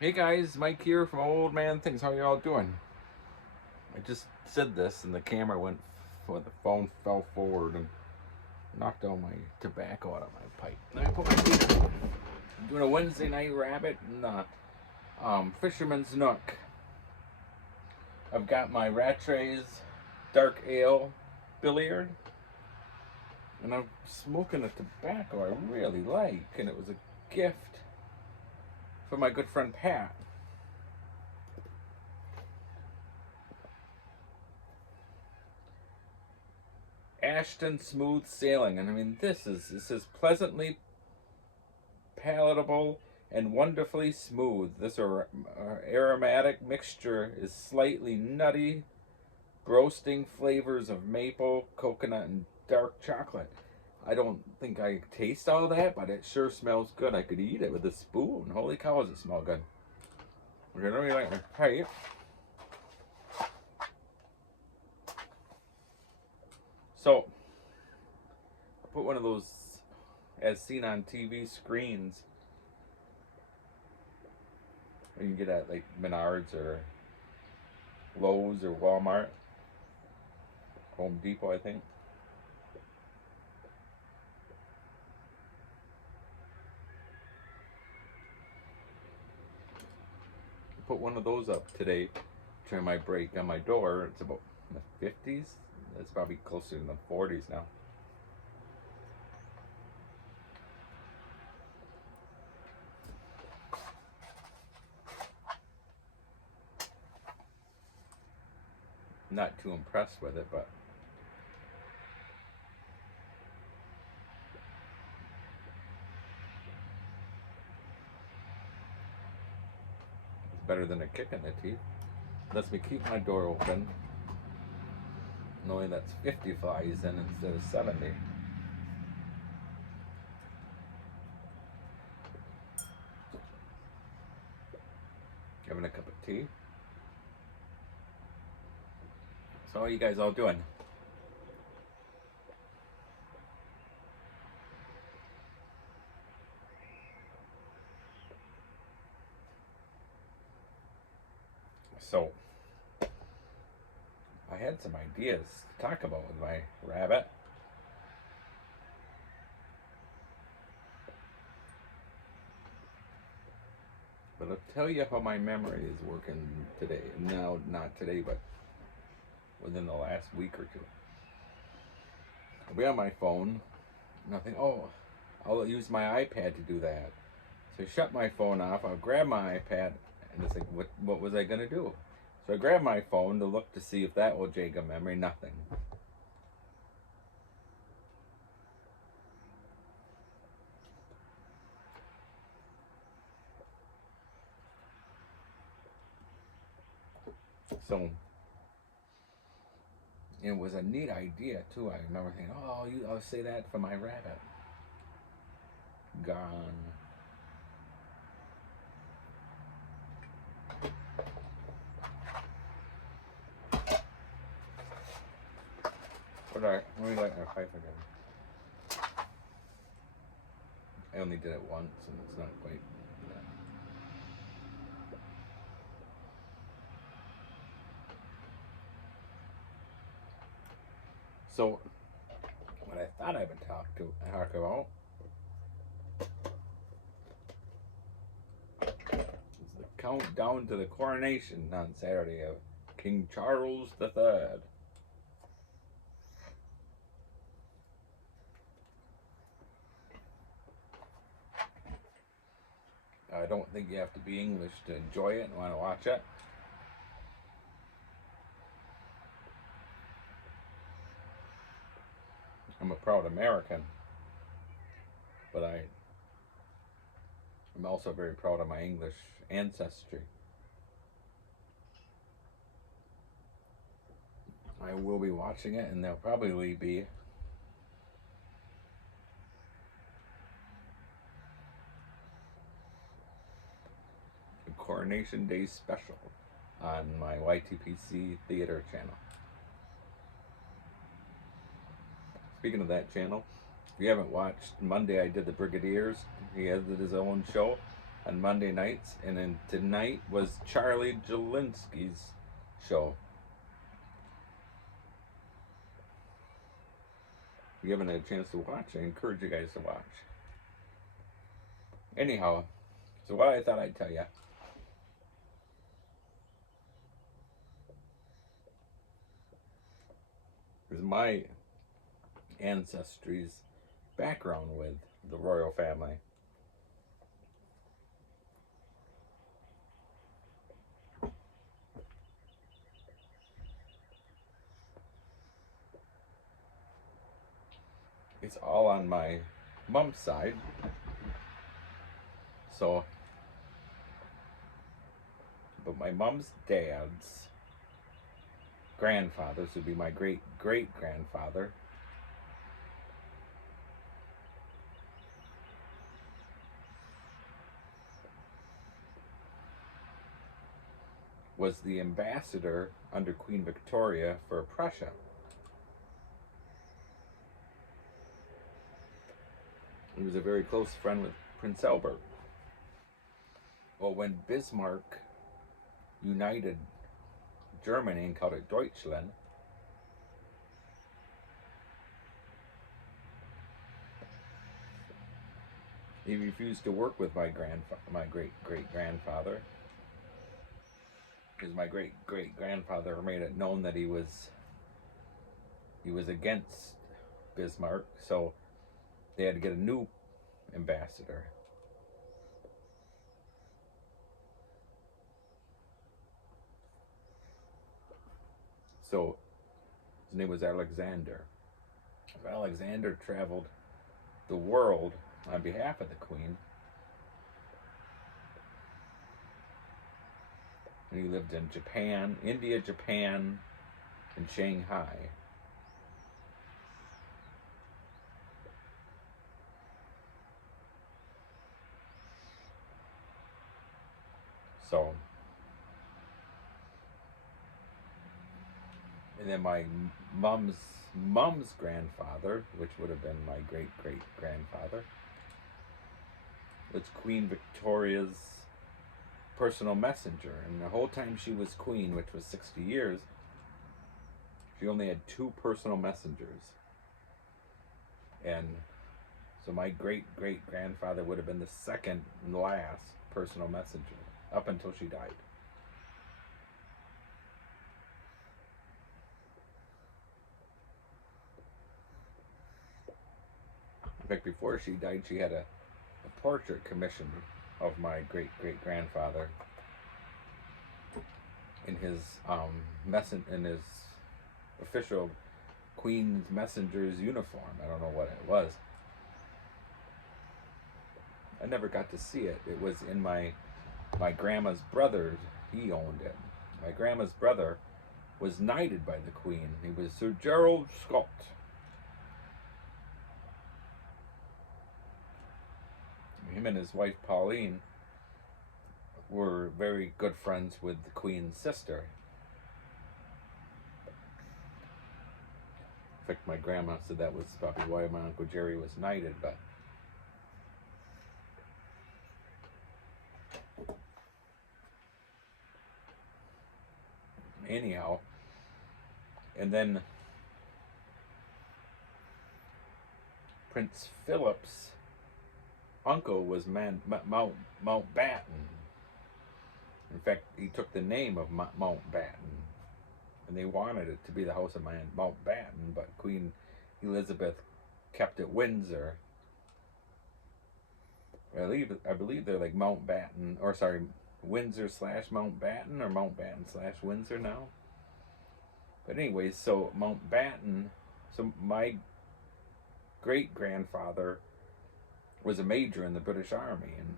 Hey guys, Mike here from Old Man Things. How y'all doing? I just said this and the camera went, the phone fell forward and knocked all my tobacco out of my pipe. Then I put my feet up. I'm doing a Wednesday night rabbit and Fisherman's Nook. I've got my Rattray's Dark Ale Billiard, and I'm smoking a tobacco I really like, and it was a gift from my good friend Pat. Ashton Smooth Sailing, and I mean this is pleasantly palatable and wonderfully smooth. This aromatic mixture is slightly nutty, roasting flavors of maple, coconut, and dark chocolate. I don't think I taste all that, but it sure smells good. I could eat it with a spoon. Holy cow, does it smell good. I really like my pipe. So, I put one of those as seen on TV screens you can get at like Menards or Lowe's or Walmart, Home Depot, I think. I put one of those up today during my break on my door. It's about in the 50s. It's probably closer to the 40s now. Not too impressed with it, but it's better than a kick in the teeth. Lets me keep my door open, knowing that's 50 flies in instead of 70. Having a cup of tea. So how are you guys all doing? So I had some ideas to talk about with my rabbit. But I'll tell you how my memory is working today. No, not today, but within the last week or two. I'll be on my phone, and I'll think, oh, I'll use my iPad to do that. So I shut my phone off, I'll grab my iPad, and it's like, what was I going to do? So I grab my phone to look to see if that will jog a memory. Nothing. So it was a neat idea too. I remember thinking, oh, I'll say that for my rabbit. Gone. Let me light my pipe again. I only did it once, and it's not quite. So, what I thought I would talk about is the countdown to the coronation on Saturday of King Charles III. I don't think you have to be English to enjoy it and want to watch it. I'm a proud American, but I'm also very proud of my English ancestry. I will be watching it, and there'll probably be a Coronation Day special on my YTPC theater channel. Speaking of that channel, if you haven't watched, Monday I did the Brigadiers. He had his own show. on Monday nights, and then tonight was Charlie Jelinski's show. If you haven't had a chance to watch, I encourage you guys to watch. Anyhow, so what I thought I'd tell you is my ancestry's background with the royal family. It's all on my mom's side. So, but my mom's dad's grandfather, so would be my great-great-grandfather, was the ambassador under Queen Victoria for Prussia. He was a very close friend with Prince Albert. Well, when Bismarck united Germany and called it Deutschland, he refused to work with my great-great-grandfather, because my great-great-grandfather made it known that he was against Bismarck, so they had to get a new ambassador. So his name was Alexander. Alexander traveled the world on behalf of the Queen. And he lived in Japan, India, Japan, and Shanghai. So, and then my mom's grandfather, which would have been my great-great-grandfather, was Queen Victoria's personal messenger. And the whole time she was queen, which was 60 years, she only had 2 personal messengers. And so my great-great-grandfather would have been the second and last personal messenger up until she died. In fact, before she died, she had a portrait commissioned of my great-great-grandfather in his in his official Queen's Messenger's uniform. I don't know what it was. I never got to see it. It was in my grandma's brother. He owned it. My grandma's brother was knighted by the Queen. He was Sir Gerald Scott. Him and his wife Pauline were very good friends with the Queen's sister. In fact, my grandma said that was probably why my Uncle Jerry was knighted, but anyhow, and then Prince Philip's uncle was Mountbatten. In fact, he took the name of Mountbatten, and they wanted it to be the house of Mountbatten, but Queen Elizabeth kept it Windsor. I believe they're like Mountbatten, or sorry, Windsor / Mountbatten, or Mountbatten / Windsor now. But anyways, so Mountbatten, so my great-grandfather was a major in the British Army, and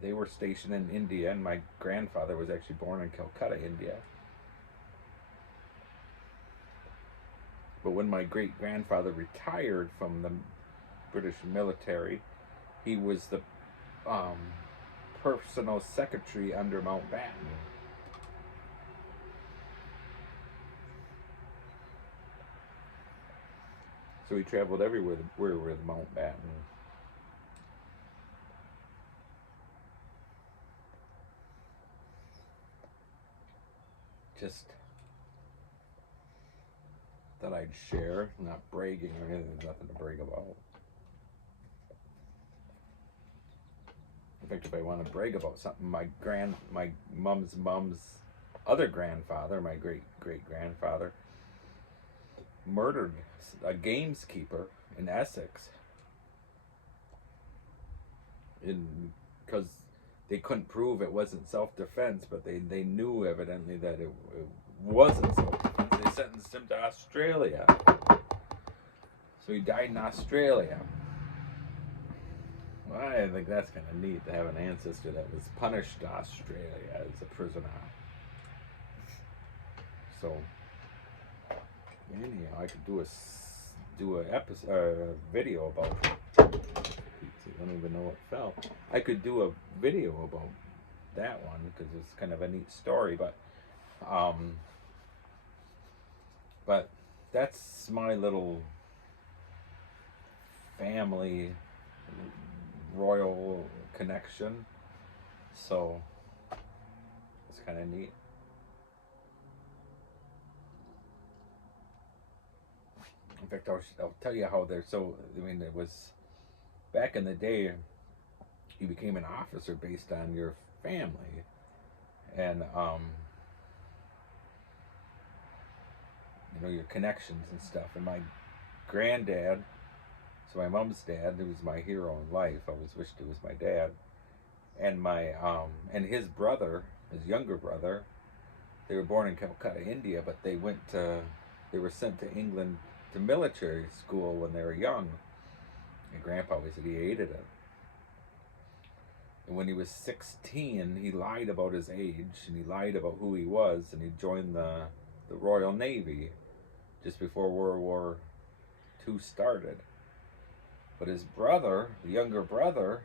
they were stationed in India, and my grandfather was actually born in Calcutta, India. But when my great-grandfather retired from the British military, he was the personal secretary under Mountbatten. So he traveled everywhere with Mountbatten. just thought I'd share, not bragging or anything. There's nothing to brag about. In fact, if I want to brag about something, my mom's other grandfather, my great grandfather, murdered a gameskeeper in Essex, because they couldn't prove it wasn't self-defense, but they knew evidently that it wasn't self-defense. They sentenced him to Australia, so he died in Australia. Well, I think that's kind of neat to have an ancestor that was punished in Australia as a prisoner. So anyhow, I could do a video about it. I don't even know what fell. I could do a video about that one because it's kind of a neat story, but that's my little family royal connection. So it's kind of neat. In fact, I'll tell you how they're so. I mean, it was back in the day. You became an officer based on your family, and your connections and stuff. And my granddad, so my mom's dad, who was my hero in life. I always wished it was my dad. And my and his brother, his younger brother, they were born in Calcutta, India, but they were sent to England to military school when they were young. And Grandpa always said he hated it. And when he was 16, he lied about his age, and he lied about who he was, and he joined the Royal Navy just before World War II started. But his brother, the younger brother,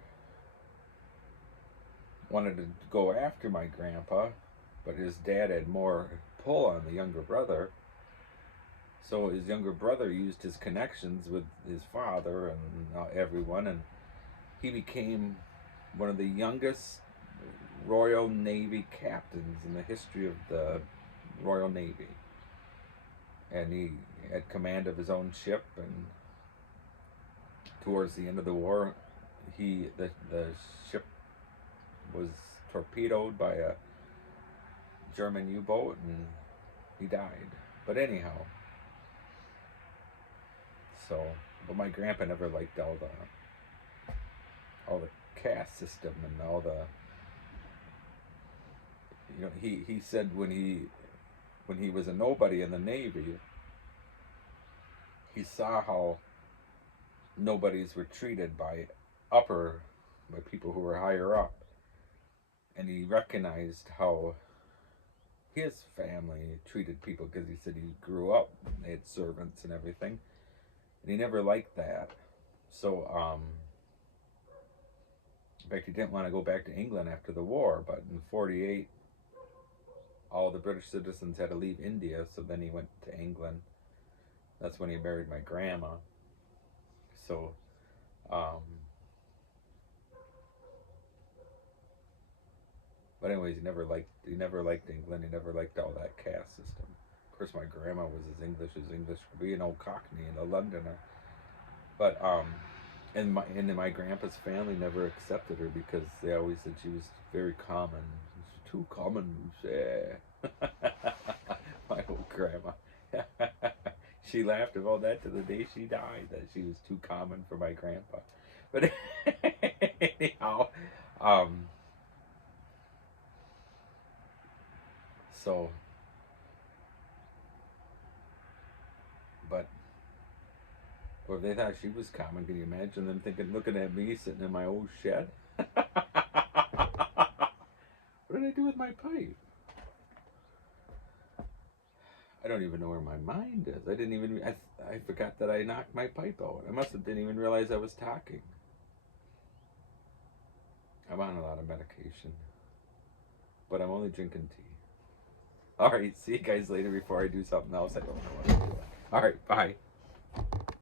wanted to go after my grandpa, but his dad had more pull on the younger brother. So his younger brother used his connections with his father and everyone, and he became one of the youngest Royal Navy captains in the history of the Royal Navy. And he had command of his own ship, and towards the end of the war, the ship was torpedoed by a German U-boat, and he died. But anyhow, but my grandpa never liked all the caste system and all the, he said when he was a nobody in the Navy, he saw how nobodies were treated by people who were higher up, and he recognized how his family treated people, because he said he grew up and they had servants and everything, and he never liked that. So in fact, he didn't want to go back to England after the war, but in 1948 all the British citizens had to leave India, so then he went to England. That's when he married my grandma. So but anyways, he never liked England. He never liked all that caste system. Of course, my grandma was as English could be, an old Cockney and a Londoner. But and my grandpa's family never accepted her because they always said she was very common. She's too common, yeah. My old grandma. She laughed about that to the day she died, that she was too common for my grandpa. But anyhow, so, but if they thought she was common, can you imagine them looking at me sitting in my old shed? What did I do with my pipe? I don't even know where my mind is. I forgot that I knocked my pipe out. I didn't even realize I was talking. I'm on a lot of medication, but I'm only drinking tea. All right, see you guys later before I do something else I don't know what I'm doing. All right, bye.